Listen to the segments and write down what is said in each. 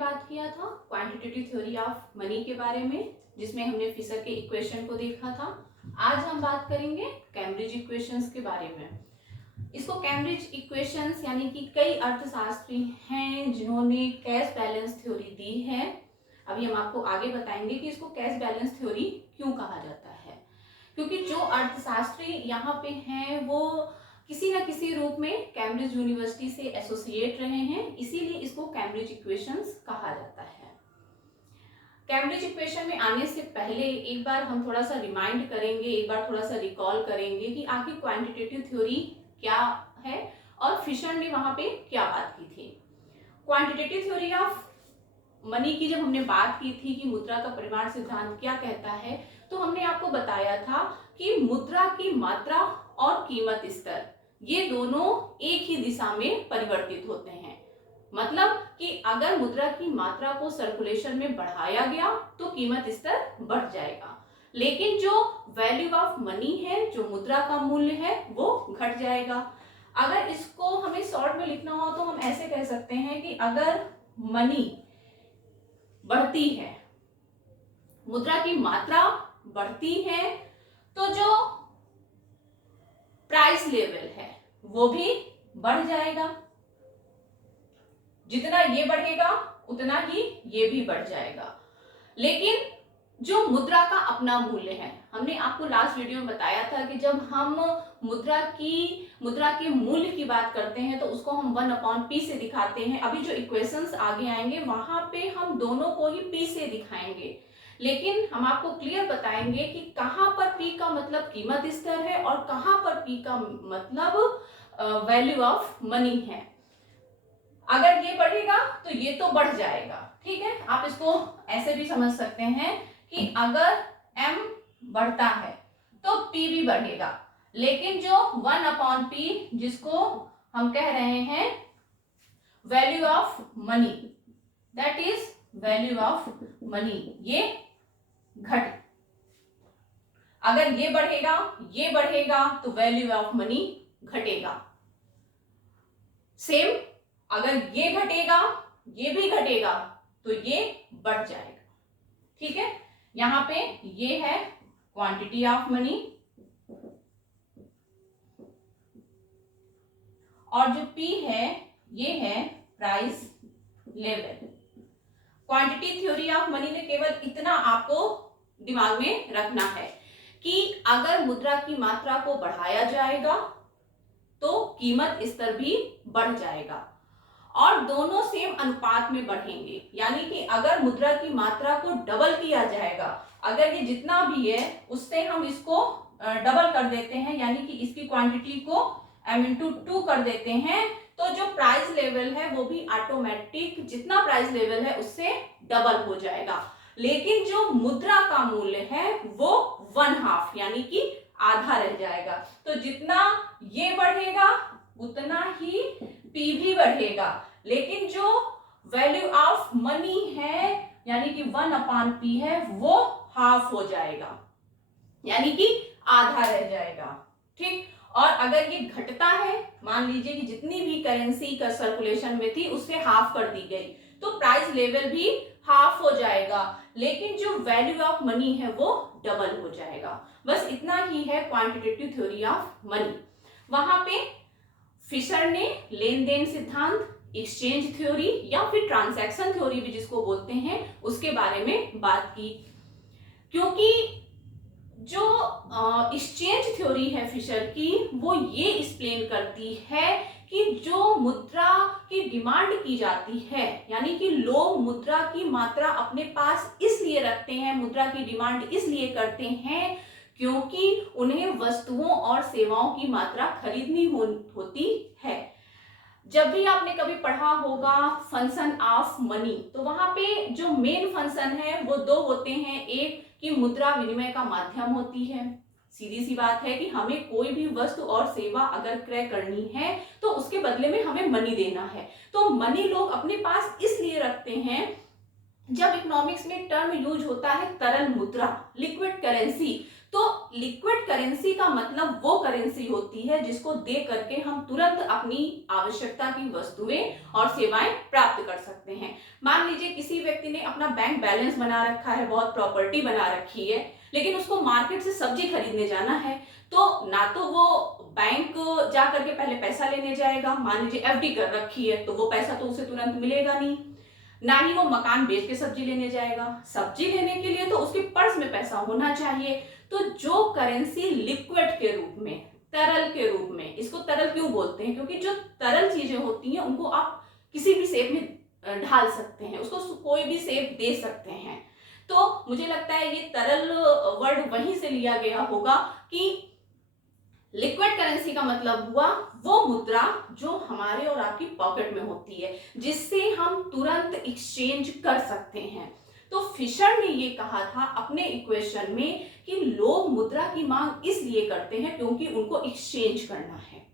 बात किया था क्वांटिटेटिव थ्योरी ऑफ मनी के बारे में, जिसमें हमने फिशर के इक्वेशन को देखा था। आज हम बात करेंगे कैम्ब्रिज इक्वेशंस के बारे में। इसको कैम्ब्रिज इक्वेशंस यानी कि कई अर्थशास्त्री हैं जिन्होंने कैश बैलेंस थ्योरी दी है। अभी हम आपको आगे बताएंगे कि इसको कैश बैलेंस थ्योरी क्यों कहा जाता है, क्योंकि जो अर्थशास्त्री यहाँ पे हैं वो किसी न किसी रूप में कैम्ब्रिज यूनिवर्सिटी से एसोसिएट रहे हैं, इसीलिए इसको कैम्ब्रिज इक्वेशंस कहा जाता है। कैम्ब्रिज इक्वेशन में आने से पहले एक बार हम थोड़ा सा रिमाइंड करेंगे, एक बार थोड़ा सा रिकॉल करेंगे कि आखिर क्वांटिटेटिव थ्योरी क्या है और फिशर ने वहां पे क्या बात की थी। क्वांटिटेटिव थ्योरी ऑफ मनी की जब हमने बात की थी कि मुद्रा का परिमाण सिद्धांत क्या कहता है, तो हमने आपको बताया था कि मुद्रा की मात्रा और कीमत स्तर ये दोनों एक ही दिशा में परिवर्तित होते हैं। मतलब कि अगर मुद्रा की मात्रा को सर्कुलेशन में बढ़ाया गया तो कीमत स्तर बढ़ जाएगा, लेकिन जो वैल्यू ऑफ मनी है, जो मुद्रा का मूल्य है, वो घट जाएगा। अगर इसको हमें शॉर्ट में लिखना हो तो हम ऐसे कह सकते हैं कि अगर मनी बढ़ती है, मुद्रा की मात्रा बढ़ती है, तो जो प्राइस लेवल है वो भी बढ़ जाएगा। जितना ये बढ़ेगा उतना ही ये भी बढ़ जाएगा। लेकिन जो मुद्रा का अपना मूल्य है, हमने आपको लास्ट वीडियो में बताया था कि जब हम मुद्रा के मूल्य की बात करते हैं तो उसको हम 1/p से दिखाते हैं। अभी जो इक्वेशंस आगे आएंगे वहां पे हम दोनों को ही p से दिखाएंगे, लेकिन हम आपको क्लियर बताएंगे कि कहां पर p का मतलब कीमत स्तर है और कहां पर p का मतलब वैल्यू ऑफ मनी है। अगर ये बढ़ेगा तो ये तो बढ़ जाएगा, ठीक है। आप इसको ऐसे भी समझ सकते हैं कि अगर m बढ़ता है तो p भी बढ़ेगा, लेकिन जो 1/p जिसको हम कह रहे हैं value of money, that is value of money, ये घट, अगर ये बढ़ेगा तो वैल्यू ऑफ मनी घटेगा। सेम अगर ये घटेगा, ये भी घटेगा तो ये बढ़ जाएगा, ठीक है। यहां पे ये है क्वांटिटी ऑफ मनी और जो P है ये है price level. Quantity theory of money ने केवल इतना आपको दिमाग में रखना है कि अगर मुद्रा की मात्रा को बढ़ाया जाएगा तो कीमत स्तर भी बढ़ जाएगा और दोनों सेम अनुपात में बढ़ेंगे। यानी कि अगर मुद्रा की मात्रा को डबल किया जाएगा, अगर ये जितना भी है उससे हम इसको डबल कर देते हैं, यानी कि इसकी क्वांटिटी को m/2 कर देते हैं, तो जो प्राइस लेवल है वो भी ऑटोमेटिक जितना प्राइस लेवल है उससे डबल हो जाएगा। लेकिन जो मुद्रा का मूल्य है वो 1/2 यानी कि आधा रह जाएगा। तो जितना ये बढ़ेगा उतना ही P भी बढ़ेगा, लेकिन जो वैल्यू ऑफ मनी है यानी कि 1/p है वो हाफ हो जाएगा, यानी कि आधा रह जाएगा, ठीक। और अगर ये घटता है, मान लीजिए कि जितनी भी करेंसी का सर्कुलेशन में थी उससे हाफ कर दी गई, तो प्राइस लेवल भी हाफ हो जाएगा, लेकिन जो वैल्यू ऑफ मनी है वो डबल हो जाएगा। बस इतना ही है क्वांटिटेटिव थ्योरी ऑफ मनी। वहां पे फिशर ने लेन देन सिद्धांत, एक्सचेंज थ्योरी या फिर ट्रांजैक्शन थ्योरी भी जिसको बोलते हैं उसके बारे में बात की, क्योंकि जो एक्सचेंज थ्योरी है फिशर की वो ये एक्सप्लेन करती है कि जो मुद्रा की डिमांड की जाती है, यानी कि लोग मुद्रा की मात्रा अपने पास इसलिए रखते हैं, मुद्रा की डिमांड इसलिए करते हैं क्योंकि उन्हें वस्तुओं और सेवाओं की मात्रा खरीदनी होती है। जब भी आपने कभी पढ़ा होगा फंक्शन ऑफ मनी, तो वहां पे जो मेन फंक्शन है वो दो होते हैं। एक कि मुद्रा विनिमय का माध्यम होती है, सीधी सी बात है कि हमें कोई भी वस्तु और सेवा अगर क्रय करनी है तो उसके बदले में हमें मनी देना है। तो मनी लोग अपने पास इसलिए रखते हैं, जब इकोनॉमिक्स में टर्म यूज होता है तरल मुद्रा, लिक्विड करेंसी, तो लिक्विड करेंसी का मतलब वो करेंसी होती है जिसको दे करके हम तुरंत अपनी आवश्यकता की वस्तुएं और सेवाएं प्राप्त कर सकते हैं। मान लीजिए किसी व्यक्ति ने अपना बैंक बैलेंस बना रखा है, बहुत प्रॉपर्टी बना रखी है, लेकिन उसको मार्केट से सब्जी खरीदने जाना है, तो ना तो वो बैंक जा करके पहले पैसा लेने जाएगा, मान लीजिए एफडी कर रखी है तो वो पैसा तो उसे तुरंत मिलेगा नहीं, ना ही वो मकान बेच के सब्जी लेने जाएगा। सब्जी लेने के लिए तो उसके पर्स में पैसा होना चाहिए। तो जो करेंसी लिक्विड के रूप में, तरल के रूप में, इसको तरल क्यों बोलते हैं, क्योंकि जो तरल चीजें होती हैं उनको आप किसी भी शेप में ढाल सकते हैं, उसको कोई भी शेप दे सकते हैं। तो मुझे लगता है ये तरल वर्ड वहीं से लिया गया होगा कि लिक्विड करेंसी का मतलब हुआ वो मुद्रा जो हमारे और आपकी पॉकेट में होती है, जिससे हम तुरंत एक्सचेंज कर सकते हैं। तो फिशर ने ये कहा था अपने इक्वेशन में कि लोग मुद्रा की मांग इसलिए करते हैं क्योंकि उनको एक्सचेंज करना है।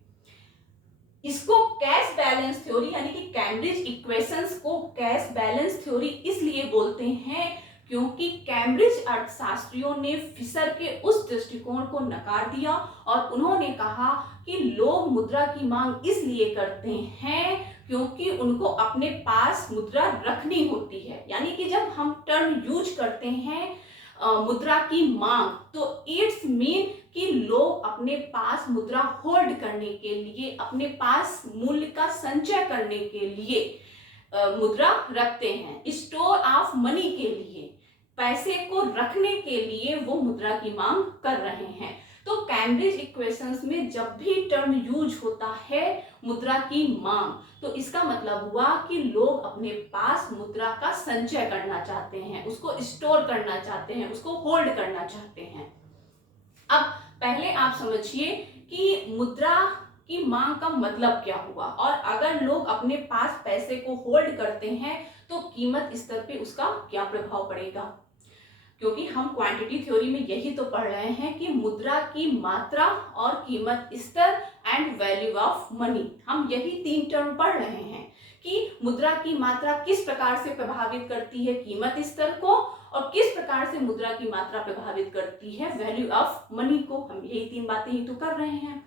इसको कैश बैलेंस थ्योरी यानी कि कैम्ब्रिज इक्वेशंस को कैश बैलेंस थ्योरी इसलिए बोलते हैं क्योंकि कैम्ब्रिज अर्थशास्त्रियों ने फिशर के उस दृष्टिकोण को नकार दिया और उन्होंने कहा कि लोग मुद्रा की मांग इसलिए करते हैं क्योंकि उनको अपने पास मुद्रा रखनी होती है। यानी कि जब हम टर्म यूज करते हैं मुद्रा की मांग, तो इट्स मीन कि लोग अपने पास मुद्रा होल्ड करने के लिए, अपने पास मूल्य का संचय करने के लिए मुद्रा रखते हैं, स्टोर ऑफ मनी के लिए, पैसे को रखने के लिए वो मुद्रा की मांग कर रहे हैं। तो कैम्ब्रिज इक्वेशंस में जब भी टर्म यूज होता है मुद्रा की मांग, तो इसका मतलब हुआ कि लोग अपने पास मुद्रा का संचय करना चाहते हैं, उसको स्टोर करना चाहते हैं, उसको होल्ड करना चाहते हैं। अब पहले आप समझिए कि मुद्रा की मांग का मतलब क्या हुआ, और अगर लोग अपने पास पैसे को होल्ड करते हैं तो कीमत स्तर पे उसका क्या प्रभाव पड़ेगा। क्योंकि हम क्वांटिटी थ्योरी में यही तो पढ़ रहे हैं कि मुद्रा की मात्रा और कीमत स्तर एंड वैल्यू ऑफ मनी, हम यही तीन टर्म पढ़ रहे हैं कि मुद्रा की मात्रा किस प्रकार से प्रभावित करती है कीमत स्तर को, और किस प्रकार से मुद्रा की मात्रा प्रभावित करती है वैल्यू ऑफ मनी को। हम यही तीन बातें ही तो कर रहे हैं।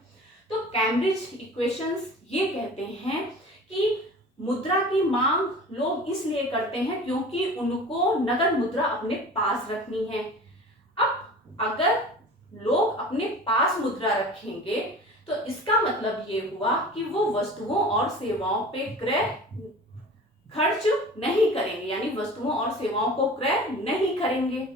तो कैम्ब्रिज इक्वेशंस ये कहते हैं कि मुद्रा की मांग लोग इसलिए करते हैं क्योंकि उनको नगद मुद्रा अपने पास रखनी है। अब अगर लोग अपने पास मुद्रा रखेंगे तो इसका मतलब ये हुआ कि वो वस्तुओं और सेवाओं पे क्रय खर्च नहीं करेंगे, यानी वस्तुओं और सेवाओं को क्रय नहीं करेंगे।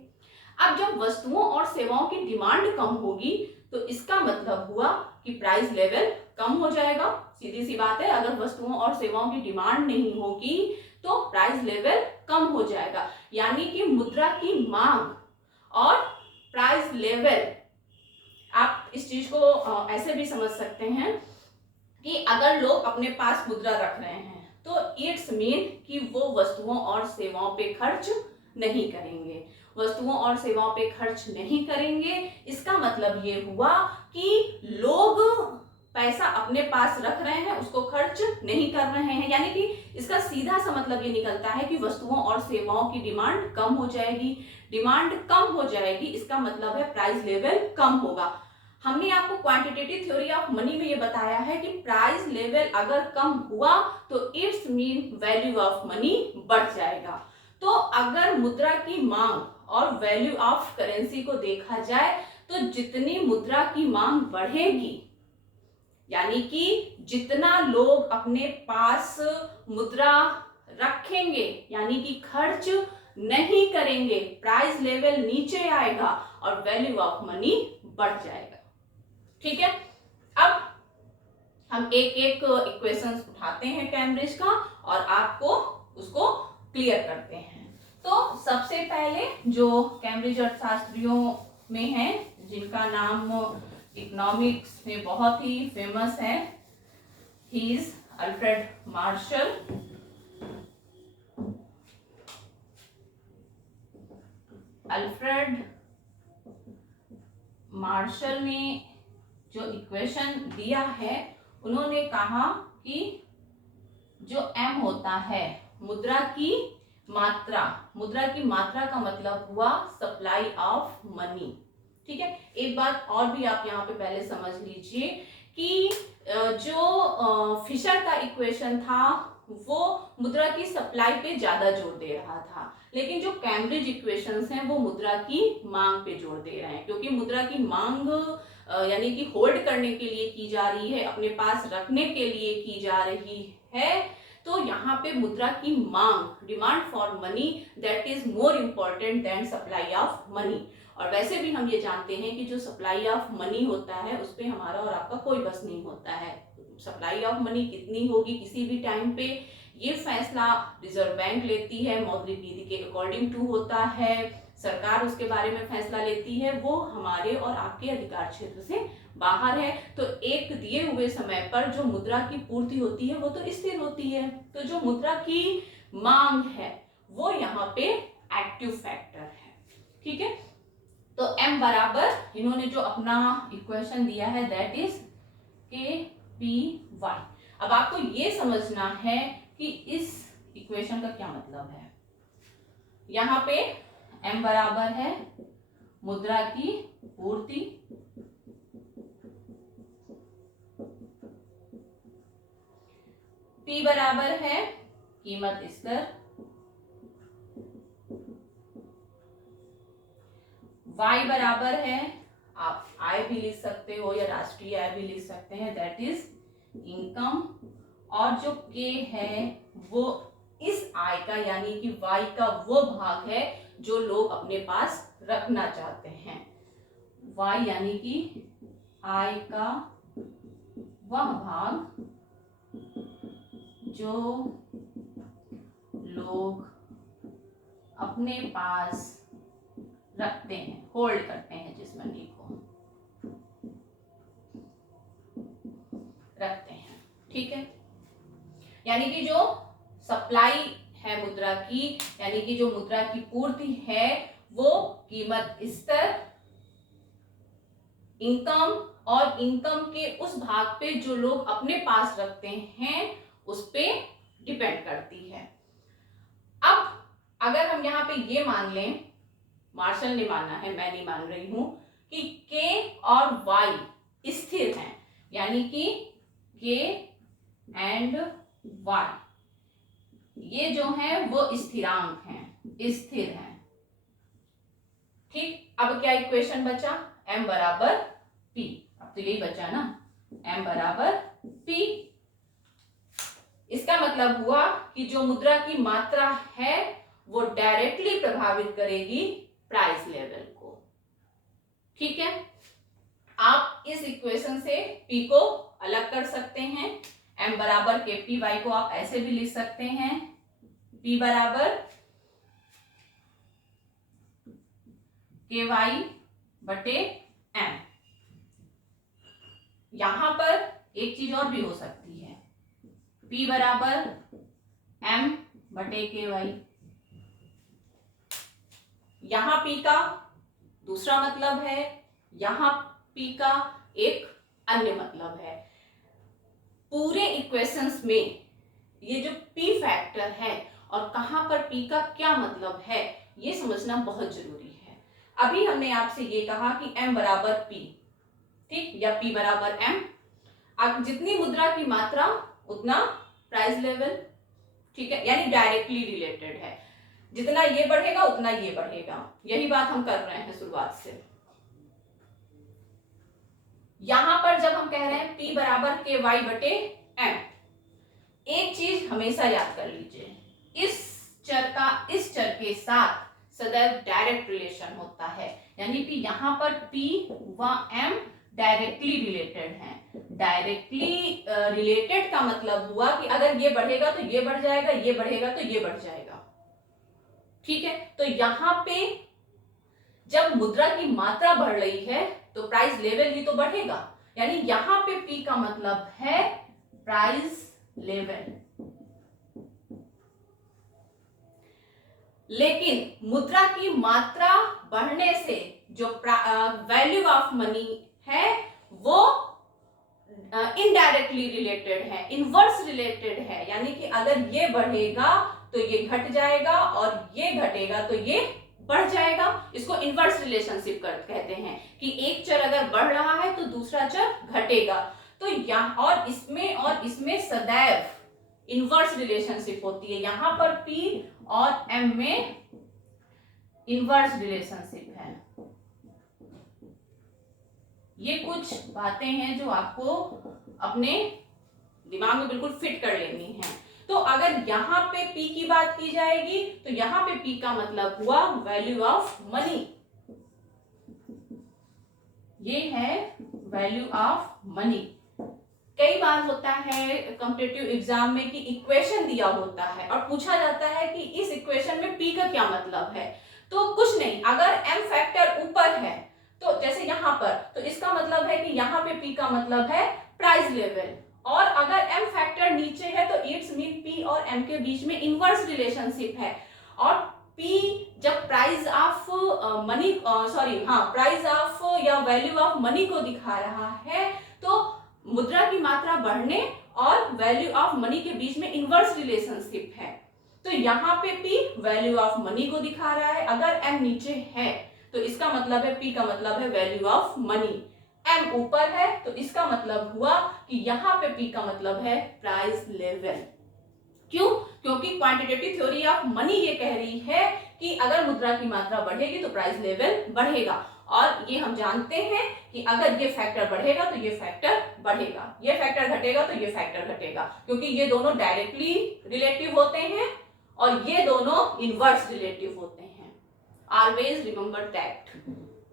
अब जब वस्तुओं और सेवाओं की डिमांड कम होगी तो इसका मतलब हुआ कि प्राइस लेवल कम हो जाएगा। सीधी सी बात है, अगर वस्तुओं और सेवाओं की डिमांड नहीं होगी तो प्राइस लेवल कम हो जाएगा। यानी कि मुद्रा की मांग और प्राइस लेवल, आप इस चीज को ऐसे भी समझ सकते हैं कि अगर लोग अपने पास मुद्रा रख रहे हैं तो इट्स मीन कि वो वस्तुओं और सेवाओं पे खर्च नहीं करेंगे। वस्तुओं और सेवाओं पे खर्च नहीं करेंगे, इसका मतलब ये हुआ कि लोग पैसा अपने पास रख रहे हैं, उसको खर्च नहीं कर रहे हैं। यानी कि इसका सीधा सा मतलब ये निकलता है कि वस्तुओं और सेवाओं की डिमांड कम हो जाएगी। डिमांड कम हो जाएगी, इसका मतलब है प्राइस लेवल कम होगा। हमने आपको क्वांटिटेटिव थ्योरी ऑफ मनी में ये बताया है कि प्राइस लेवल अगर कम हुआ तो it's mean value of money बढ़ जाएगा। तो अगर मुद्रा की मांग और वैल्यू ऑफ करेंसी को देखा जाए तो जितनी मुद्रा की मांग बढ़ेगी, यानी कि जितना लोग अपने पास मुद्रा रखेंगे, यानी कि खर्च नहीं करेंगे, प्राइस लेवल नीचे आएगा और वैल्यू ऑफ मनी बढ़ जाएगा। ठीक है, अब हम एक एक इक्वेशंस उठाते हैं कैम्ब्रिज का और आपको उसको क्लियर करते हैं। तो सबसे पहले जो कैम्ब्रिज अर्थशास्त्रियों में है, जिनका नाम इकोनॉमिक्स में बहुत ही फेमस है, he is Alfred Marshall. Alfred Marshall ने जो इक्वेशन दिया है, उन्होंने कहा कि जो m होता है मुद्रा की मात्रा, मुद्रा की मात्रा का मतलब हुआ सप्लाई ऑफ मनी, ठीक है। एक बात और भी आप यहाँ पे पहले समझ लीजिए कि जो फिशर का इक्वेशन था वो मुद्रा की सप्लाई पे ज्यादा जोर दे रहा था, लेकिन जो कैम्ब्रिज इक्वेशंस हैं वो मुद्रा की मांग पे जोर दे रहे हैं, क्योंकि मुद्रा की मांग यानी कि होल्ड करने के लिए की जा रही है, अपने पास रखने के लिए की जा रही है। तो यहाँ पे मुद्रा की मांग, demand for money, that is more important then supply of money. और वैसे भी हम ये जानते हैं कि जो सप्लाई ऑफ मनी होता है उस पर हमारा और आपका कोई बस नहीं होता है। सप्लाई ऑफ मनी कितनी होगी किसी भी टाइम पे, ये फैसला रिजर्व बैंक लेती है, मौद्रिक नीति के अकॉर्डिंग टू होता है, सरकार उसके बारे में फैसला लेती है, वो हमारे और आपके अधिकार क्षेत्र से बाहर है। तो एक दिए हुए समय पर जो मुद्रा की पूर्ति होती है वो तो स्थिर होती है, तो जो मुद्रा की मांग है वो यहाँ पे एक्टिव फैक्टर है। ठीक है, तो m बराबर इन्होंने जो अपना इक्वेशन दिया है दैट इज KPY। अब आपको ये समझना है कि इस इक्वेशन का क्या मतलब है। यहाँ पे m बराबर है मुद्रा की पूर्ति, P बराबर है कीमत स्तर, Y बराबर है, आप आय भी लिख सकते हो या राष्ट्रीय आय भी लिख सकते हैं, दैट इज इनकम। और जो K है वो इस आय का यानी कि Y का वो भाग है जो लोग अपने पास रखना चाहते हैं। Y यानी कि आय का वह भाग जो लोग अपने पास रखते हैं, होल्ड करते हैं, जिसमें लिखो रखते हैं। ठीक है, यानी कि जो सप्लाई है मुद्रा की, यानी कि जो मुद्रा की पूर्ति है वो कीमत स्तर, इनकम और इनकम के उस भाग पे जो लोग अपने पास रखते हैं उस पे डिपेंड करती है। अब अगर हम यहाँ पे ये मान लें, मार्शल ने माना है, मैं नहीं मान रही हूं, कि K और Y स्थिर हैं, यानी कि K एंड Y ये जो है वो स्थिरांक हैं, स्थिर हैं। ठीक, अब क्या इक्वेशन बचा, m बराबर P। अब तो यही बचा ना, m बराबर P। इसका मतलब हुआ कि जो मुद्रा की मात्रा है वो डायरेक्टली प्रभावित करेगी प्राइस लेवल को। ठीक है, आप इस इक्वेशन से P को अलग कर सकते हैं। m बराबर KPY को आप ऐसे भी लिख सकते हैं, P बराबर KY बटे M। यहां पर एक चीज और भी हो सकती है, P बराबर M बटे KY। यहां P का दूसरा मतलब है, यहां P का एक अन्य मतलब है। पूरे इक्वेशंस में ये जो P फैक्टर है और कहां पर P का क्या मतलब है ये समझना बहुत जरूरी है। अभी हमने आपसे ये कहा कि M बराबर P, ठीक, या P बराबर M। अब जितनी मुद्रा की मात्रा उतना प्राइस लेवल, ठीक है, यानी डायरेक्टली रिलेटेड है, जितना ये बढ़ेगा उतना ये बढ़ेगा। यही बात हम कर रहे हैं शुरुआत से। यहां पर जब हम कह रहे हैं P बराबर KY बटे M, एक चीज हमेशा याद कर लीजिए, इस चर का इस चर के साथ सदैव डायरेक्ट रिलेशन होता है, यानी कि यहां पर P व M डायरेक्टली रिलेटेड हैं। डायरेक्टली रिलेटेड का मतलब हुआ कि अगर ये बढ़ेगा तो ये बढ़ जाएगा, ये बढ़ेगा तो ये बढ़ जाएगा। ठीक है, तो यहां पे जब मुद्रा की मात्रा बढ़ रही है तो प्राइस लेवल ही तो बढ़ेगा, यानी यहां पे P का मतलब है प्राइस लेवल। लेकिन मुद्रा की मात्रा बढ़ने से जो वैल्यू ऑफ मनी है वो इनडायरेक्टली रिलेटेड है, इनवर्स रिलेटेड है, यानी कि अगर ये बढ़ेगा तो ये घट जाएगा और ये घटेगा तो ये बढ़ जाएगा। इसको इनवर्स रिलेशनशिप कहते हैं कि एक चर अगर बढ़ रहा है तो दूसरा चर घटेगा। तो यहाँ और इसमें सदैव इनवर्स रिलेशनशिप होती है। यहाँ पर P और M में इनवर्स रिलेशनशिप है। ये कुछ बातें हैं जो आपको अपने दिमाग में बिल्कुल फिट कर लेनी है। तो अगर यहाँ पे P की बात की जाएगी तो यहाँ पे P का मतलब हुआ वैल्यू ऑफ मनी। ये है वैल्यू ऑफ मनी। कई बार होता है कॉम्पिटिटिव एग्जाम में कि इक्वेशन दिया होता है और पूछा जाता है कि इस इक्वेशन में P का क्या मतलब है। तो कुछ नहीं, अगर M फैक्टर ऊपर है तो जैसे यहाँ पर, तो इसका मतलब है कि यहाँ पे P का मतलब है प्राइस लेवल, और अगर M फैक्टर नीचे है तो इट्स मीन P और M के बीच में इनवर्स रिलेशनशिप है। और P जब price of money price of या वैल्यू ऑफ मनी को दिखा रहा है तो मुद्रा की मात्रा बढ़ने और वैल्यू ऑफ मनी के बीच में इनवर्स रिलेशनशिप है। तो यहाँ पे P वैल्यू ऑफ मनी को दिखा रहा है। अगर M नीचे है तो इसका मतलब है P का मतलब है वैल्यू ऑफ मनी। M ऊपर है तो इसका मतलब हुआ कि यहाँ पे P का मतलब है प्राइस लेवल। क्यों? क्योंकि क्वांटिटेटिव थ्योरी ऑफ मनी ये कह रही है कि अगर मुद्रा की मात्रा बढ़ेगी तो प्राइस लेवल बढ़ेगा। और ये हम जानते हैं कि अगर ये फैक्टर बढ़ेगा तो ये फैक्टर बढ़ेगा, ये फैक्टर घटेगा तो ये फैक्टर घटेगा, क्योंकि ये दोनों डायरेक्टली रिलेटिव होते हैं और ये दोनों इनवर्स रिलेटिव होते हैं। Always remember that.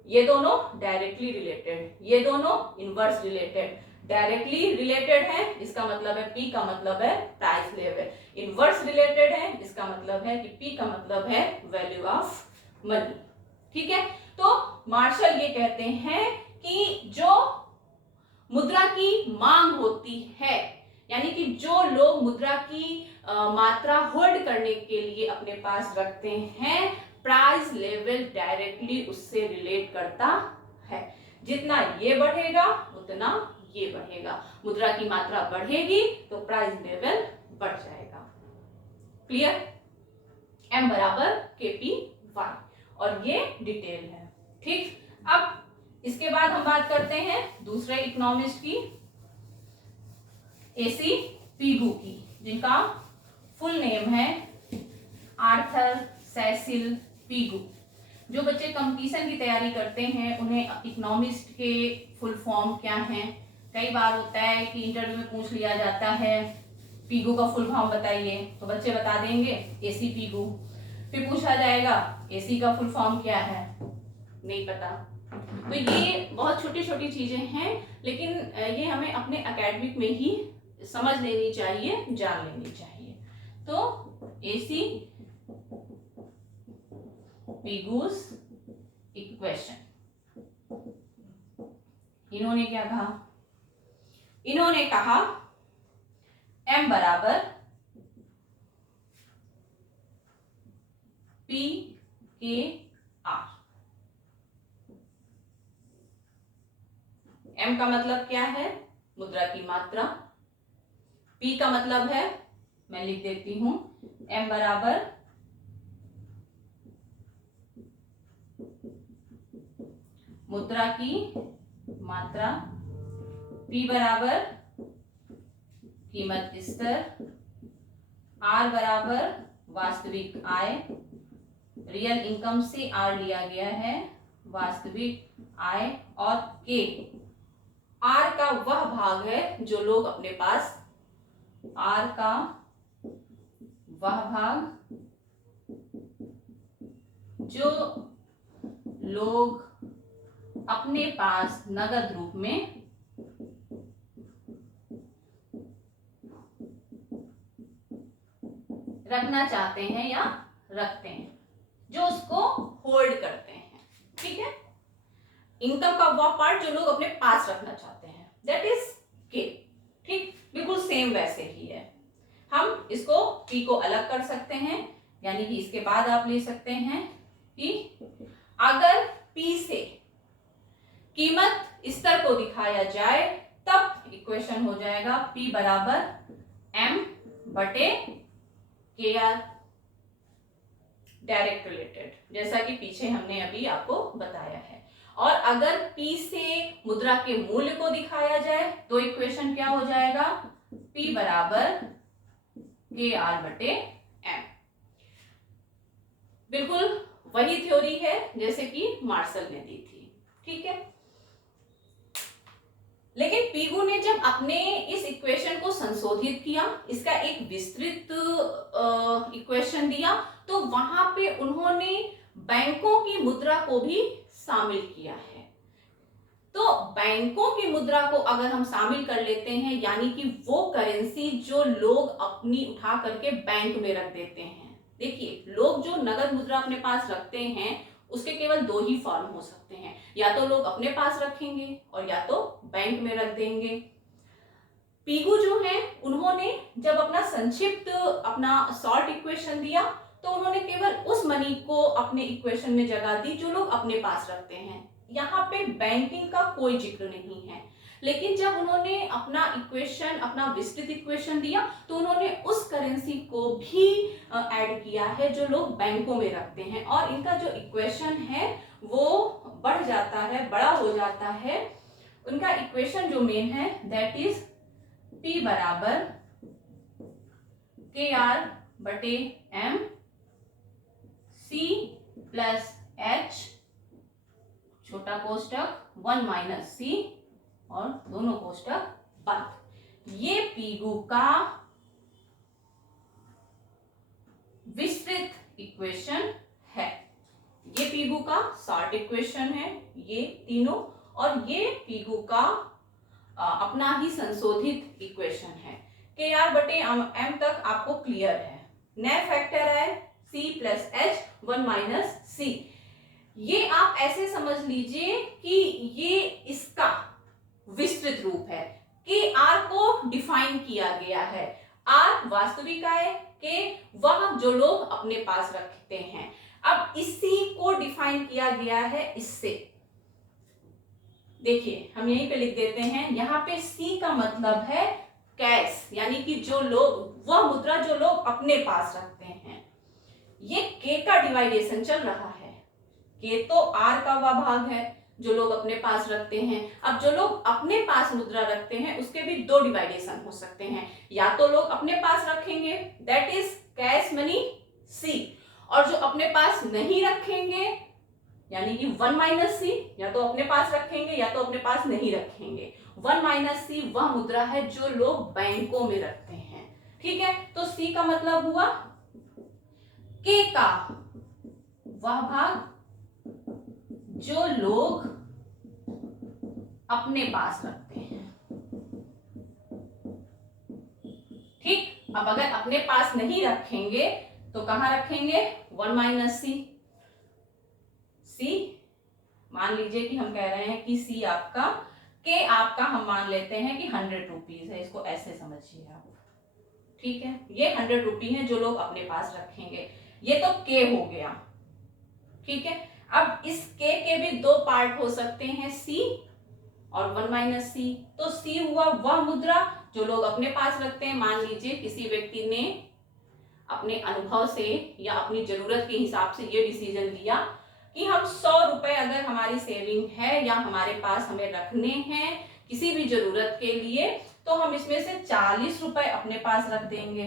ये दोनों डायरेक्टली रिलेटेड, ये दोनों इनवर्स रिलेटेड। डायरेक्टली रिलेटेड है इसका मतलब है P का मतलब है प्राइस लेवल। इनवर्स रिलेटेड है इसका मतलब है कि P का मतलब है वैल्यू ऑफ मनी। ठीक है, तो मार्शल ये कहते हैं कि जो मुद्रा की मांग होती है, यानी कि जो लोग मुद्रा की मात्रा होल्ड करने के लिए अपने पास रखते हैं, प्राइस लेवल डायरेक्टली उससे रिलेट करता है। जितना ये बढ़ेगा उतना ये बढ़ेगा। मुद्रा की मात्रा बढ़ेगी तो प्राइस लेवल बढ़ जाएगा। क्लियर? M बराबर KPY, और ये डिटेल है। ठीक, अब इसके बाद हम बात करते हैं दूसरे इकोनॉमिस्ट की, AC पीगू की, जिनका फुल नेम है आर्थर सेसिल पीगू। जो बच्चे कंपटीशन की तैयारी करते हैं उन्हें इकोनॉमिस्ट के फुल फॉर्म क्या हैं, कई बार होता है कि इंटरव्यू में पूछ लिया जाता है पीगू का फुल फॉर्म बताइए, तो बच्चे बता देंगे AC पीगू। फिर पूछा जाएगा AC का फुल फॉर्म क्या है, नहीं पता। तो ये बहुत छोटी छोटी चीजें हैं, लेकिन ये हमें अपने एकेडमिक में ही समझ लेनी चाहिए, जान लेनी चाहिए। तो AC पीगूस इक्वेशन, इन्होंने क्या कहा? इन्होंने कहा M बराबर PKR। M का मतलब क्या है? मुद्रा की मात्रा। P का मतलब है, मैं लिख देती हूं, M बराबर मुद्रा की मात्रा, P बराबर कीमत स्तर, R बराबर वास्तविक आय, रियल इनकम से R लिया गया है, वास्तविक आय, और K R का वह भाग है जो लोग अपने पास, R का वह भाग जो लोग अपने पास नगद रूप में रखना चाहते हैं या रखते हैं, जो उसको होल्ड करते हैं। ठीक है, इनकम का वह पार्ट जो लोग अपने पास रखना चाहते हैं, दैट इज के। ठीक, बिल्कुल सेम वैसे ही है। हम इसको P को अलग कर सकते हैं, यानी कि इसके बाद आप ले सकते हैं कि अगर P से कीमत स्तर को दिखाया जाए तब इक्वेशन हो जाएगा P बराबर M बटे KR। डायरेक्ट रिलेटेड, जैसा कि पीछे हमने अभी आपको बताया है। और अगर P से मुद्रा के मूल्य को दिखाया जाए तो इक्वेशन क्या हो जाएगा, P बराबर KR/M। बिल्कुल वही थ्योरी है जैसे कि मार्शल ने दी थी, ठीक है। लेकिन पीगू ने जब अपने इस इक्वेशन को संशोधित किया, इसका एक विस्तृत इक्वेशन दिया, तो वहां पे उन्होंने बैंकों की मुद्रा को भी शामिल किया है। तो बैंकों की मुद्रा को अगर हम शामिल कर लेते हैं, यानी कि वो करेंसी जो लोग अपनी उठा करके बैंक में रख देते हैं। देखिए, लोग जो नगद मुद्रा अपने पास रखते हैं उसके केवल दो ही फॉर्म हो सकते हैं, या तो लोग अपने पास रखेंगे और या तो बैंक में रख देंगे। पीगू जो है उन्होंने जब अपना संक्षिप्त अपना शॉर्ट इक्वेशन दिया तो उन्होंने केवल उस मनी को अपने इक्वेशन में जगह दी जो लोग अपने पास रखते हैं। यहाँ पे बैंकिंग का कोई जिक्र नहीं है। लेकिन जब उन्होंने अपना इक्वेशन, अपना विस्तृत इक्वेशन दिया तो उन्होंने उस करेंसी को भी ऐड किया है जो लोग बैंकों में रखते हैं, और इनका जो इक्वेशन है वो बढ़ जाता है, बड़ा हो जाता है। उनका इक्वेशन जो मेन है दैट इज P बराबर KR/M C प्लस H छोटा कोष्टक 1 - C और दोनों कोष्टक बंद। ये पीगू का विस्तृत इक्वेशन है, ये पीगू का शॉर्ट इक्वेशन है, ये तीनों, और ये पीगू का अपना ही संशोधित इक्वेशन है। KR/M तक आपको क्लियर है। नए फैक्टर है C प्लस H 1 - C। ये आप ऐसे समझ लीजिए कि ये इसका विस्तृत रूप है। KR को डिफाइन किया गया है। R वास्तविक आय, K वह जो लोग अपने पास रखते हैं। अब इसी को डिफाइन किया गया है इससे। देखिए, हम यहीं पे लिख देते हैं, यहाँ पे C का मतलब है कैश, यानी कि जो लोग, वह मुद्रा जो लोग अपने पास रखते हैं। ये K का डिवाइडेशन चल रहा है। K तो R का वह भाग है जो लोग अपने पास रखते हैं। अब जो लोग अपने पास मुद्रा रखते हैं उसके भी दो डिवाइडेशन हो सकते हैं, या तो लोग अपने पास रखेंगे that is cash money C, और जो अपने पास नहीं रखेंगे यानी कि 1 - C, या तो अपने पास रखेंगे या तो अपने पास नहीं रखेंगे। 1 - C वह मुद्रा है जो लोग बैंकों में रखते हैं, ठीक है। तो C का मतलब हुआ K का वह भाग जो लोग अपने पास रखते हैं, ठीक। अब अगर अपने पास नहीं रखेंगे तो कहां रखेंगे, 1 - C। C मान लीजिए कि हम कह रहे हैं कि C आपका, K आपका हम मान लेते हैं कि 100 रुपीज है, इसको ऐसे समझिए आप, ठीक है। ये 100 रुपी है जो लोग अपने पास रखेंगे, ये तो K हो गया, ठीक है। अब इस K के भी दो पार्ट हो सकते हैं, C और 1 - C। तो C हुआ वह मुद्रा जो लोग अपने पास रखते हैं। मान लीजिए किसी व्यक्ति ने अपने अनुभव से या अपनी जरूरत के हिसाब से ये डिसीजन लिया कि हम 100 रुपए अगर हमारी सेविंग है या हमारे पास हमें रखने हैं किसी भी जरूरत के लिए, तो हम इसमें से 40 रुपए अपने पास रख देंगे।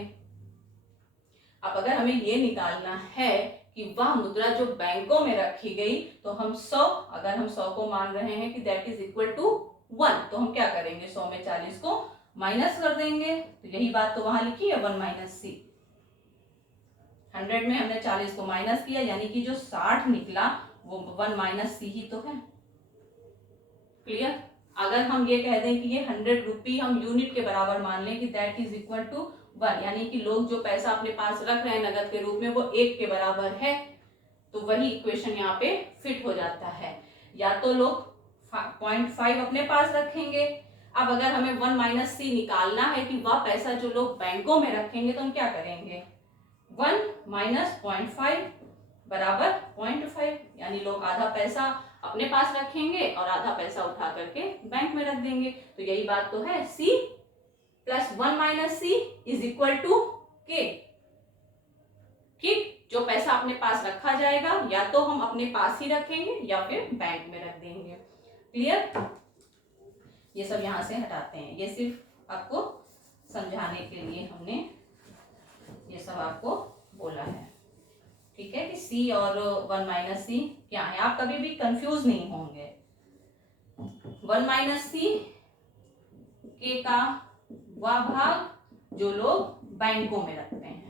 अब अगर हमें ये निकालना है कि वह मुद्रा जो बैंकों में रखी गई, तो हम 100, अगर हम 100 को मान रहे हैं कि दैट इज इक्वल टू 1, तो हम क्या करेंगे, 100 में 40 को माइनस कर देंगे। तो यही बात तो वहां लिखी है, 1 - C। 100 में हमने 40 को माइनस किया, यानी कि जो 60 निकला वो 1 - C ही तो है। क्लियर। अगर हम ये कह दें कि ये 100 रुपी हम यूनिट के बराबर मान लें कि दैट इज इक्वल टू 1, यानी कि लोग जो पैसा अपने पास रख रहे हैं नगद के रूप में वो 1 के बराबर है, तो वही इक्वेशन यहाँ पे फिट हो जाता है। या तो लोग 0.5 अपने पास रखेंगे। अब अगर हमें 1 - C निकालना है कि वह पैसा जो लोग बैंकों में रखेंगे, तो हम क्या करेंगे, 1 - 0.5 बराबर 0.5, यानी लोग आधा पैसा अपने पास रखेंगे और आधा पैसा उठा करके बैंक में रख देंगे। तो यही बात तो है, C plus 1 - C is equal to K, ठीक। जो पैसा अपने पास रखा जाएगा या तो हम अपने पास ही रखेंगे या फिर बैंक में रख देंगे। क्लियर? ये सब यहाँ से हटाते हैं, ये सिर्फ आपको समझाने के लिए हमने ये सब आपको बोला है। ठीक है कि सी और 1 माइनस सी क्या है, आप कभी भी कंफ्यूज नहीं होंगे। 1 माइनस सी के का वह भाग जो लोग बैंकों में रखते हैं।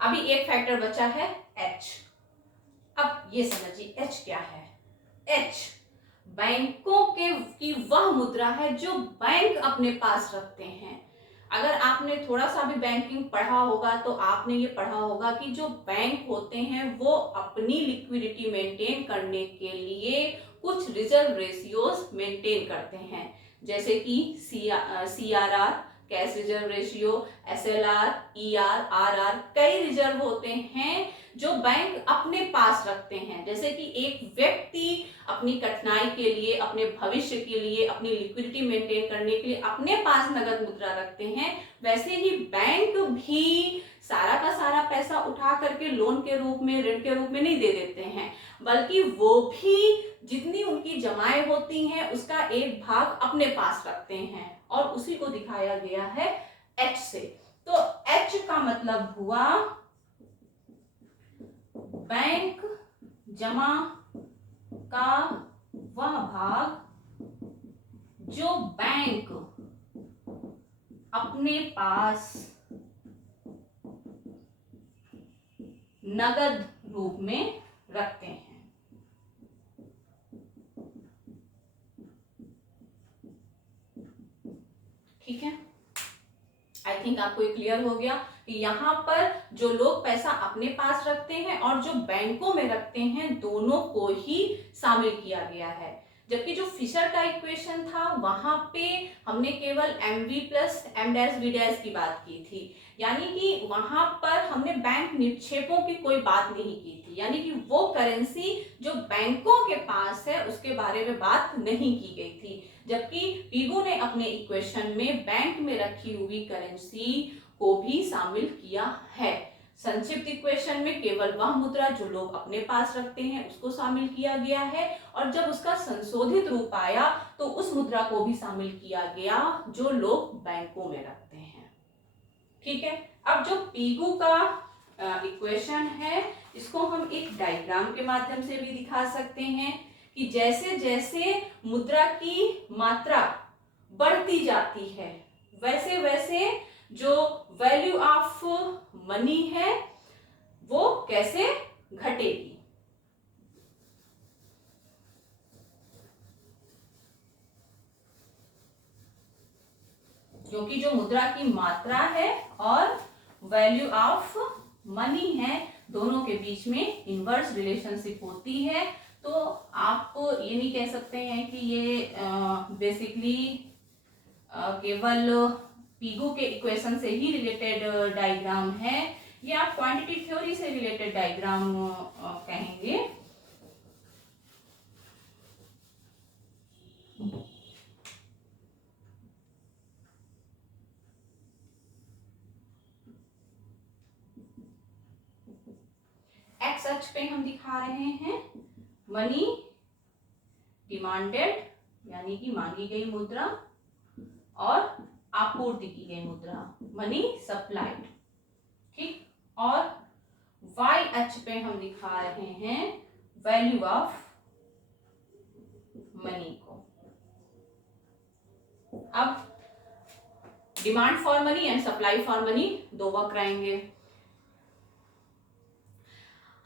अभी एक फैक्टर बचा है एच। अब ये समझिए एच क्या है। एच बैंकों की वह मुद्रा है जो बैंक अपने पास रखते हैं। अगर आपने थोड़ा सा भी बैंकिंग पढ़ा होगा तो आपने ये पढ़ा होगा कि जो बैंक होते हैं वो अपनी लिक्विडिटी मेंटेन करने के लिए कुछ रिजर्व रेशियोज मेंटेन करते हैं, जैसे कि CRR cash reserve ratio, SLR, ER, RR, कई रिजर्व होते हैं जो बैंक अपने पास रखते हैं। जैसे कि एक व्यक्ति अपनी कठिनाई के लिए, अपने भविष्य के लिए, अपनी लिक्विडिटी मेंटेन करने के लिए अपने पास नगद मुद्रा रखते हैं, वैसे ही बैंक भी सारा का सारा पैसा उठा करके लोन के रूप में, ऋण के रूप में नहीं दे देते हैं, बल्कि वो भी जितनी उनकी जमाएं होती हैं उसका एक भाग अपने पास रखते हैं, और उसी को दिखाया गया है एच से। तो एच का मतलब हुआ बैंक जमा का वह भाग जो बैंक अपने पास नगद रूप में रखते हैं। ठीक है, आई थिंक आपको ये क्लियर हो गया कि यहाँ पर जो लोग पैसा अपने पास रखते हैं और जो बैंकों में रखते हैं दोनों को ही शामिल किया गया है। जबकि जो फिशर का इक्वेशन था वहां पे हमने केवल MV प्लस M-V' की बात की थी, यानी कि वहां पर हमने बैंक निक्षेपों की कोई बात नहीं की थी, यानी कि वो करेंसी जो बैंकों के पास है उसके बारे में बात नहीं की गई थी। जबकि पीगू ने अपने इक्वेशन में बैंक में रखी हुई करेंसी को भी शामिल किया है। संक्षिप्त इक्वेशन में केवल वह मुद्रा जो लोग अपने पास रखते हैं उसको शामिल किया गया है, और जब उसका संशोधित रूप आया तो उस मुद्रा को भी शामिल किया गया जो लोग बैंकों में रखते हैं। ठीक है, अब जो पीगू का इक्वेशन है इसको हम एक डायग्राम के माध्यम से भी दिखा सकते हैं कि जैसे जैसे मुद्रा की मात्रा बढ़ती जाती है वैसे वैसे जो वैल्यू ऑफ मनी है वो कैसे घटेगी। क्योंकि जो मुद्रा की मात्रा है और वैल्यू ऑफ मनी है दोनों के बीच में इनवर्स रिलेशनशिप होती है। तो आप ये नहीं कह सकते हैं कि ये बेसिकली केवल पीगू के इक्वेशन से ही रिलेटेड डायग्राम है, ये आप क्वांटिटी थ्योरी से रिलेटेड डायग्राम कहेंगे। एक्स अक्ष पे हम दिखा रहे हैं मनी डिमांडेड यानी कि मांगी गई मुद्रा और आपूर्ति की गई मुद्रा मनी सप्लाइड। ठीक, और वाई अक्ष पे हम दिखा रहे हैं वैल्यू ऑफ मनी को। अब demand for money and supply for money दो वक्र आएंगे।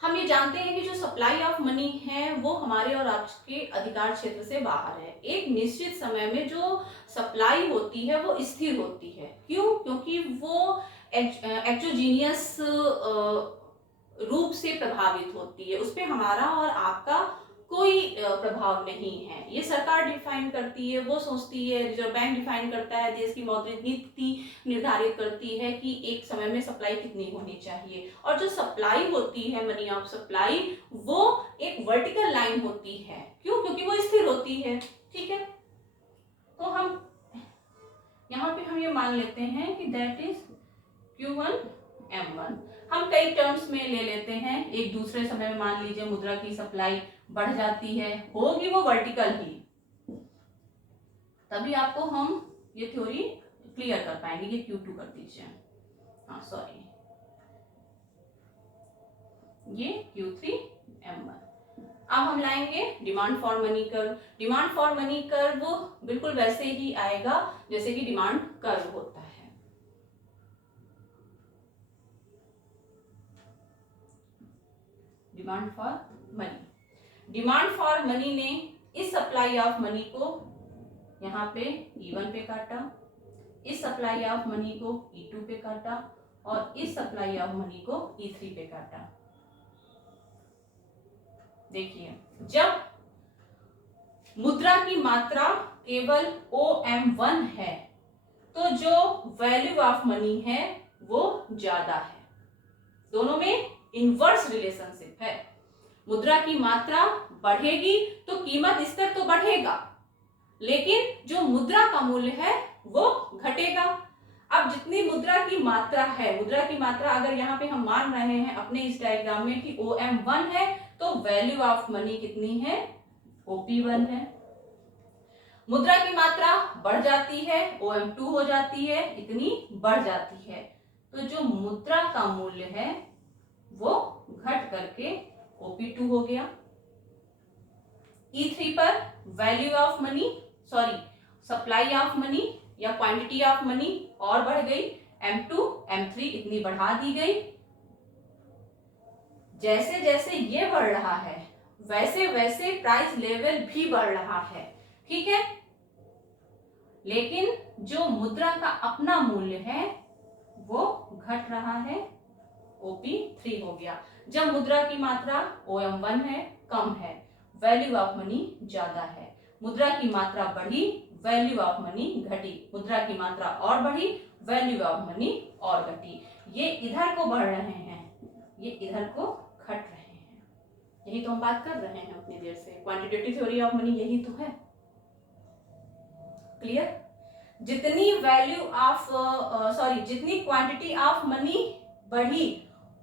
हम ये जानते हैं कि जो सप्लाई ऑफ मनी है वो हमारे और आपके अधिकार क्षेत्र से बाहर है। एक निश्चित समय में जो सप्लाई होती है वो स्थिर होती है। क्यों? क्योंकि वो एक्सोजीनियस रूप से प्रभावित होती है, उस पर हमारा और आपका कोई प्रभाव नहीं है। ये सरकार डिफाइन करती है, वो सोचती है, रिजर्व बैंक डिफाइन करता है, देश की मौद्रिक नीति निर्धारित करती है कि एक समय में सप्लाई कितनी होनी चाहिए। और जो सप्लाई होती है मनी ऑफ सप्लाई वो एक वर्टिकल लाइन होती है। क्यों? क्योंकि वो स्थिर होती है। ठीक है, तो हम यहाँ पे हम ये मान लेते हैं कि दैट इज Q1 M1। हम कई टर्म्स में ले लेते हैं, एक दूसरे समय में मान लीजिए मुद्रा की सप्लाई बढ़ जाती है, होगी वो वर्टिकल ही, तभी आपको हम ये थ्योरी क्लियर कर पाएंगे। ये Q2 कर दीजिए, हाँ सॉरी, ये Q3 M1। अब हम लाएंगे demand for money curve. Demand for money curve बिल्कुल वैसे ही आएगा जैसे कि डिमांड कर्व होता है। Demand for money, demand for money ने इस सप्लाई ऑफ मनी को यहाँ पे E1 पे काटा, इस सप्लाई ऑफ मनी को E2 पे काटा और इस सप्लाई ऑफ मनी को E3 पे काटा। देखिए, जब मुद्रा की मात्रा केवल OM1 है तो जो वैल्यू ऑफ मनी है वो ज्यादा है। दोनों में इनवर्स रिलेशनशिप है। मुद्रा की मात्रा बढ़ेगी तो कीमत स्तर तो बढ़ेगा, लेकिन जो मुद्रा का मूल्य है वो घटेगा। अब जितनी मुद्रा की मात्रा है, मुद्रा की मात्रा अगर यहाँ पे हम मान रहे हैं अपने इस डायग्राम में कि OM1 है, तो वैल्यू ऑफ मनी कितनी है? OP1 है। मुद्रा की मात्रा बढ़ जाती है, OM2 हो जाती है, इतनी बढ़ जाती है, तो जो मुद्रा का मूल्य है वो घट करके OP2 हो गया। E3 पर value of money, sorry supply of money या क्वांटिटी ऑफ मनी और बढ़ गई, M2 M3 इतनी बढ़ा दी गई। जैसे जैसे ये बढ़ रहा है वैसे वैसे प्राइस लेवल भी बढ़ रहा है, ठीक है। लेकिन जो मुद्रा का अपना मूल्य है वो घट रहा है, OP3 हो गया। जब मुद्रा की मात्रा OM1 है, कम है, वैल्यू ऑफ मनी ज्यादा है। मुद्रा की मात्रा बढ़ी, वैल्यू ऑफ मनी घटी। मुद्रा की मात्रा और बढ़ी, वैल्यू ऑफ मनी और घटी। ये इधर को बढ़ रहे हैं, ये इधर को घट रहे हैं। यही तो हम बात कर रहे हैं उतनी देर से। क्वांटिटेटिव थ्योरी ऑफ मनी यही तो है। क्लियर? जितनी वैल्यू ऑफ जितनी क्वांटिटी ऑफ मनी बढ़ी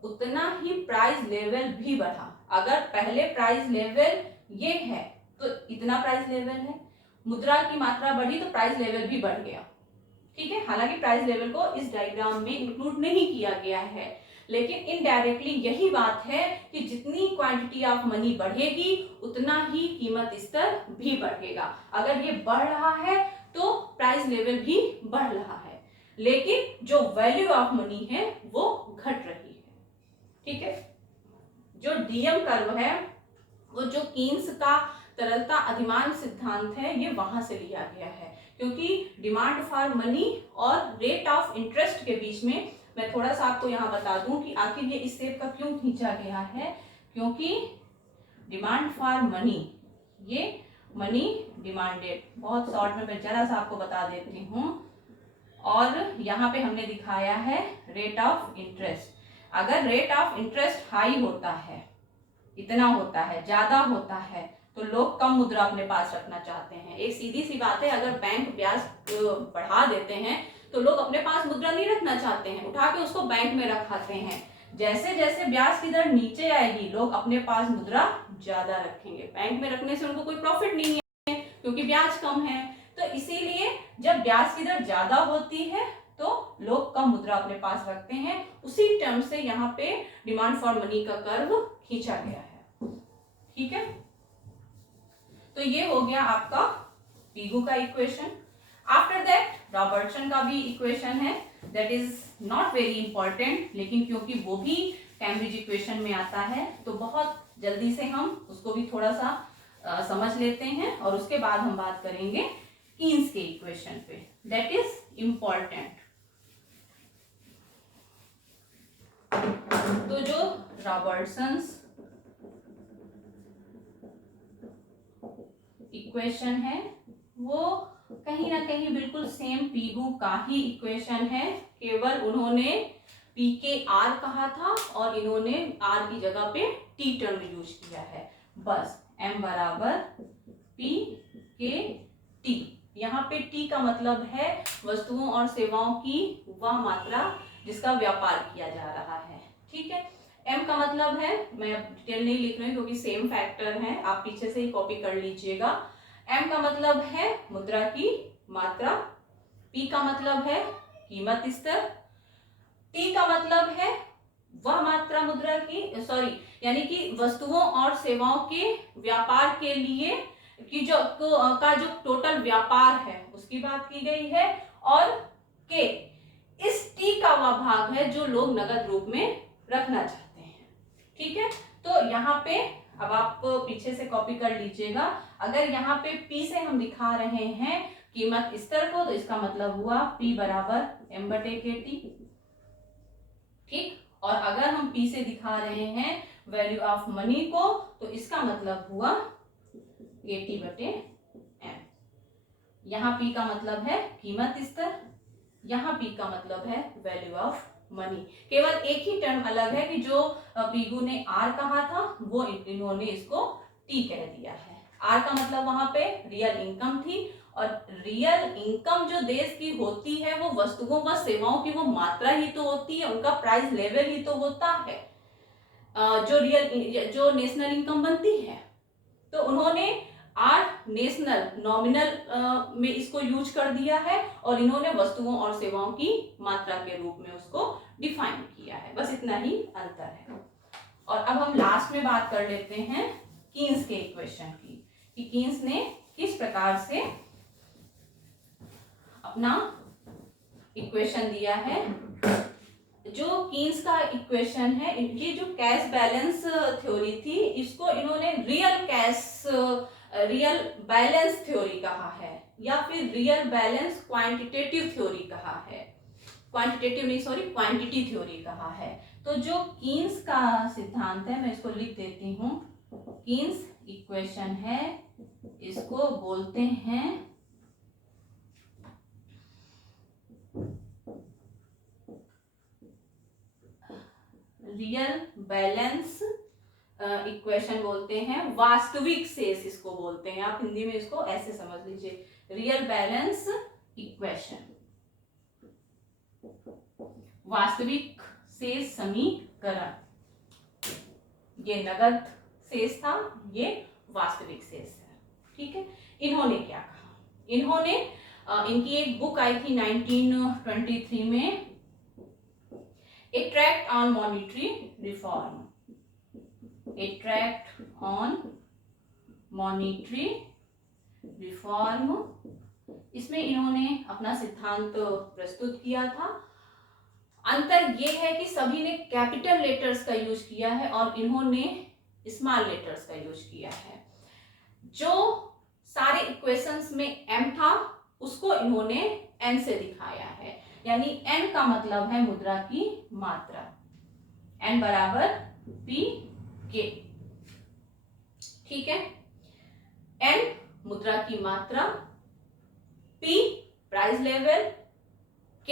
उतना ही प्राइस लेवल भी बढ़ा। अगर पहले प्राइस लेवल ये है तो इतना प्राइस लेवल है, मुद्रा की मात्रा बढ़ी तो प्राइस लेवल भी बढ़ गया, ठीक है। हालांकि प्राइस लेवल को इस डायग्राम में इंक्लूड नहीं किया गया है, लेकिन इनडायरेक्टली यही बात है कि जितनी क्वांटिटी ऑफ मनी बढ़ेगी उतना ही कीमत स्तर भी बढ़ेगा। अगर ये बढ़ रहा है तो प्राइस लेवल भी बढ़ रहा है, लेकिन जो वैल्यू ऑफ मनी है वो घट रही है, ठीक है। जो डीएम कर्व है वो जो कीन्स का तरलता अधिमान सिद्धांत है ये वहां से लिया गया है, क्योंकि डिमांड फॉर मनी और रेट ऑफ इंटरेस्ट के बीच में मैं थोड़ा सा आपको यहाँ बता दूं कि आखिर ये इस शेप का क्यों खींचा गया है। क्योंकि डिमांड फॉर मनी, ये मनी डिमांडेड, बहुत शॉर्ट में मैं जरा सा आपको बता देती हूँ, और यहाँ पे हमने दिखाया है रेट ऑफ इंटरेस्ट। अगर रेट ऑफ इंटरेस्ट हाई होता है, इतना होता है, ज्यादा होता है, तो लोग कम मुद्रा अपने पास रखना चाहते हैं। एक सीधी सी बात है, अगर बैंक ब्याज बढ़ा देते हैं तो लोग अपने पास मुद्रा नहीं रखना चाहते हैं, उठा के उसको बैंक में रखाते हैं। जैसे जैसे ब्याज की दर नीचे आएगी लोग अपने पास मुद्रा ज्यादा रखेंगे। बैंक में रखने से उनको कोई प्रॉफिट नहीं है क्योंकि ब्याज कम है, तो इसीलिए जब ब्याज की दर ज्यादा होती है तो लोग कम मुद्रा अपने पास रखते हैं। उसी टर्म से यहाँ पे डिमांड फॉर मनी का कर्व खींचा गया है, ठीक है। तो ये हो गया आपका पीगू का इक्वेशन। आफ्टर दैट रॉबर्टसन का भी इक्वेशन है, that is not very important, लेकिन क्योंकि वो भी कैम्ब्रिज इक्वेशन में आता है तो बहुत जल्दी से हम उसको भी थोड़ा सा समझ लेते हैं और उसके बाद हम बात करेंगे कीन्स के इक्वेशन पे, दैट इज इम्पॉर्टेंट। तो जो रॉबर्टसन्स इक्वेशन है वो कहीं ना कहीं बिल्कुल सेम पीगू का ही इक्वेशन है, केवल उन्होंने पी के आर कहा था और इन्होंने आर की जगह पे टी टर्म यूज किया है। बस एम बराबर पी के टी, यहाँ पे टी का मतलब है वस्तुओं और सेवाओं की वह मात्रा जिसका व्यापार किया जा रहा है, ठीक है। एम का मतलब है, मैं अब डिटेल नहीं लिख रही हूँ क्योंकि सेम फैक्टर है, आप पीछे से ही कॉपी कर लीजिएगा। एम का मतलब है मुद्रा की मात्रा, पी का मतलब है कीमत स्तर, टी का मतलब है वह मात्रा मुद्रा की यानी कि वस्तुओं और सेवाओं के व्यापार के लिए की जो टोटल व्यापार है उसकी बात की गई है, और के इस टी का वह भाग है जो लोग नगद रूप में रखना चाहते हैं, ठीक है। तो यहाँ पे अब आप पीछे से कॉपी कर लीजिएगा। अगर यहाँ पे पी से हम दिखा रहे हैं कीमत स्तर को, तो इसका मतलब हुआ P बराबर M/KT, ठीक। और अगर हम P से दिखा रहे हैं वैल्यू ऑफ मनी को, तो इसका मतलब हुआ KT/M। यहाँ P का मतलब है कीमत स्तर, यहाँ P का मतलब है वैल्यू ऑफ मनी। केवल एक ही टर्म अलग है कि जो पीगू ने R कहा था वो इन्होंने इसको T कह दिया है। R का मतलब वहां पे रियल इनकम थी, और रियल इनकम जो देश की होती है वो वस्तुओं व सेवाओं की वो मात्रा ही तो होती है, उनका प्राइस लेवल ही तो होता है जो नेशनल इनकम बनती है। तो उन्होंने आर नेशनल नॉमिनल में इसको यूज कर दिया है, और इन्होंने वस्तुओं और सेवाओं की मात्रा के रूप में उसको डिफाइन किया है, बस इतना ही अंतर है। और अब हम लास्ट में बात कर लेते हैं कीन्स के इक्वेशन की, कि कीन्स ने किस प्रकार से अपना इक्वेशन दिया है। जो कीन्स का इक्वेशन है, इनकी जो कैश बैलेंस थ्योरी थी, इसको इन्होंने रियल बैलेंस थ्योरी कहा है, या फिर रियल बैलेंस क्वांटिटेटिव थ्योरी कहा है, क्वांटिटी थ्योरी कहा है। तो जो कीन्स का सिद्धांत है, मैं इसको लिख देती हूँ, कीन्स इक्वेशन है, इसको बोलते हैं रियल बैलेंस इक्वेशन बोलते हैं, वास्तविक शेष इसको बोलते हैं, आप हिंदी में इसको ऐसे समझ लीजिए, रियल बैलेंस इक्वेशन, वास्तविक शेष समीकरण। ये नगद शेष था, ये वास्तविक शेष है, ठीक है। इन्होंने क्या कहा, इन्होंने इनकी एक बुक आई थी 1923 में, A Tract on Monetary Reform, A Tract on Monetary Reform। इसमें इन्होंने अपना सिद्धांत प्रस्तुत किया था। अंतर ये है कि सभी ने कैपिटल लेटर्स का यूज किया है और इन्होंने स्मॉल लेटर्स का यूज किया है। जो सारे इक्वेशंस में m था उसको इन्होंने n से दिखाया है, यानी n का मतलब है मुद्रा की मात्रा, n बराबर p k, ठीक है। n मुद्रा की मात्रा, p प्राइस लेवल, k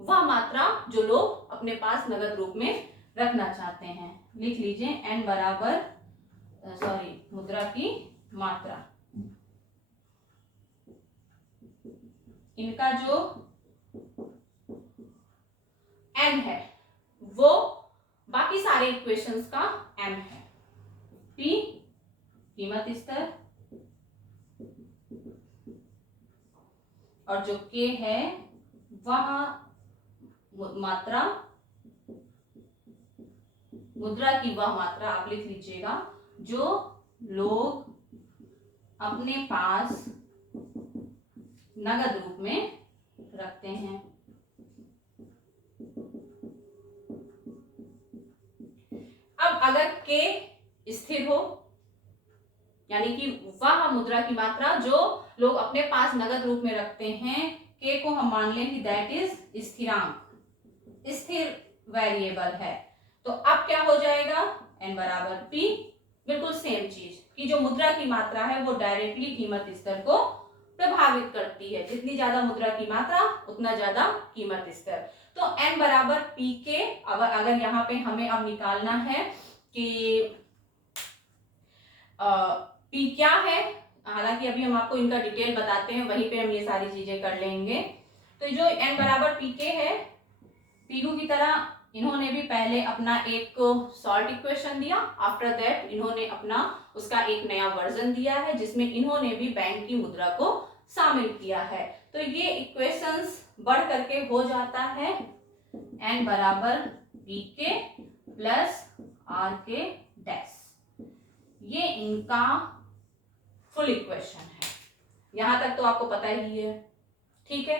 वह मात्रा जो लोग अपने पास नगद रूप में रखना चाहते हैं। लिख लीजिए n बराबर मुद्रा की मात्रा। इनका जो m है वो बाकी सारे इक्वेशंस का m है। p कीमत स्तर, और जो k है वह मात्रा, मुद्रा की वह मात्रा, आप लिख लीजिएगा जो लोग अपने पास नगद रूप में रखते हैं। अब अगर k स्थिर हो, यानी कि वह मुद्रा की मात्रा जो लोग अपने पास नगद रूप में रखते हैं, k को हम मान लें कि दैट इज स्थिरांक, स्थिर वेरिएबल है, तो अब क्या हो जाएगा, n बराबर p, बिल्कुल सेम चीज कि जो मुद्रा की मात्रा है वो डायरेक्टली कीमत स्तर को प्रभावित करती है, जितनी ज्यादा मुद्रा की मात्रा उतना ज्यादा कीमत स्तर। तो n बराबर p के, अगर यहाँ पे हमें अब निकालना है कि p क्या है, हालांकि अभी हम आपको इनका डिटेल बताते हैं, वहीं पे हम ये सारी चीजें कर लेंगे। तो जो n बराबर pk है, पीकू की तरह इन्होंने भी पहले अपना एक सॉल्ट इक्वेशन दिया, आफ्टर दैट इन्होंने अपना उसका एक नया वर्जन दिया है जिसमें इन्होंने भी बैंक की मुद्रा को शामिल किया है। तो ये इक्वेशंस बढ़ करके हो जाता है n बराबर पी के प्लस आर के डैश। ये इनका फुल इक्वेशन है, यहां तक तो आपको पता ही है, ठीक है।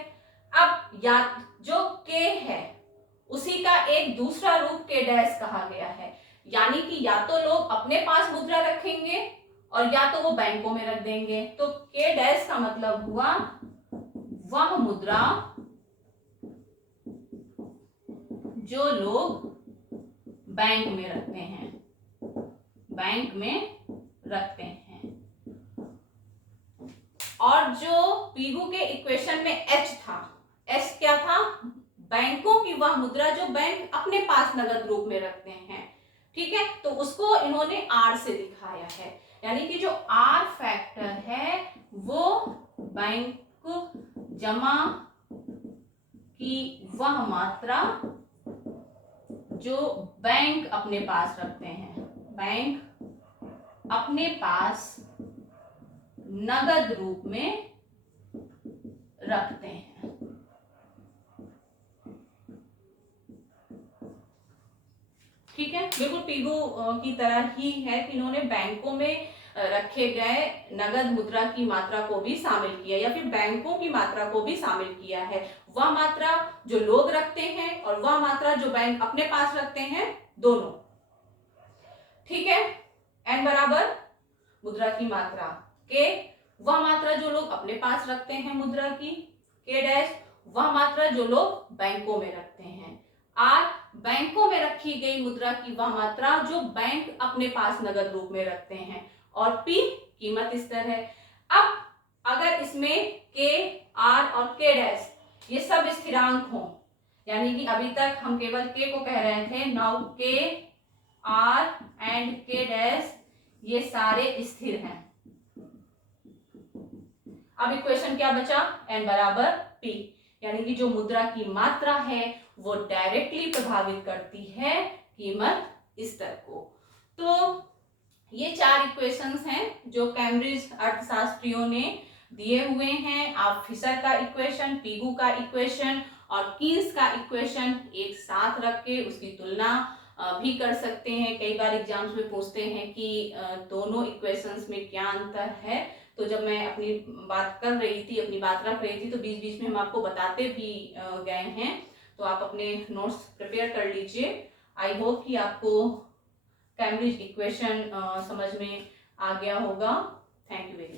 अब या जो k है उसी का एक दूसरा रूप k डैश कहा गया है, यानी कि या तो लोग अपने पास मुद्रा रखेंगे और या तो वो बैंकों में रख देंगे। तो k डैश का मतलब हुआ वह मुद्रा जो लोग बैंक में रखते हैं, बैंक में रखते हैं। और जो पीगू के इक्वेशन में h था, h क्या था, बैंकों की वह मुद्रा जो बैंक अपने पास नगद रूप में रखते हैं, ठीक है। तो उसको इन्होंने r से दिखाया है, यानी कि जो r फैक्टर है वो बैंक जमा की वह मात्रा जो बैंक अपने पास रखते हैं, बैंक अपने पास नगद रूप में रखते हैं। ठीक है, बिल्कुल पीगू की तरह ही है कि इन्होंने बैंकों में रखे गए नगद मुद्रा की मात्रा को भी शामिल किया या फिर बैंकों की मात्रा को भी शामिल किया है। वह मात्रा जो लोग रखते हैं और वह मात्रा जो बैंक अपने पास रखते हैं, दोनों, ठीक है। n बराबर मुद्रा की मात्रा, k वह मात्रा जो लोग अपने पास रखते हैं मुद्रा की, k डैश वह मात्रा जो लोग बैंकों में रखते हैं, r बैंकों में रखी गई मुद्रा की वह मात्रा जो बैंक अपने पास नगद रूप में रखते हैं, और p कीमत स्तर है। अब अगर इसमें k, r और k डैश ये सब स्थिरांक हों, यानी कि अभी तक हम केवल k को कह रहे थे, now k, r and k dash ये सारे स्थिर हैं। अब इक्वेशन क्या बचा, n बराबर p, यानी कि जो मुद्रा की मात्रा है वो डायरेक्टली प्रभावित करती है कीमत स्तर को। तो ये 4 इक्वेशंस हैं जो कैम्ब्रिज अर्थशास्त्रियों ने दिए हुए हैं। आप फिशर का इक्वेशन, पीगू का इक्वेशन और कीन्स का इक्वेशन एक साथ रख के उसकी तुलना भी कर सकते हैं। कई बार एग्जाम्स में पूछते हैं कि दोनों इक्वेशंस में क्या अंतर है, तो जब मैं अपनी बात कर रही थी, अपनी बात रख रही थी, तो बीच बीच में हम आपको बताते भी गए हैं। तो आप अपने नोट्स प्रिपेयर कर लीजिए। आई होप कि आपको कैम्ब्रिज इक्वेशन समझ में आ गया होगा। Thank you very much.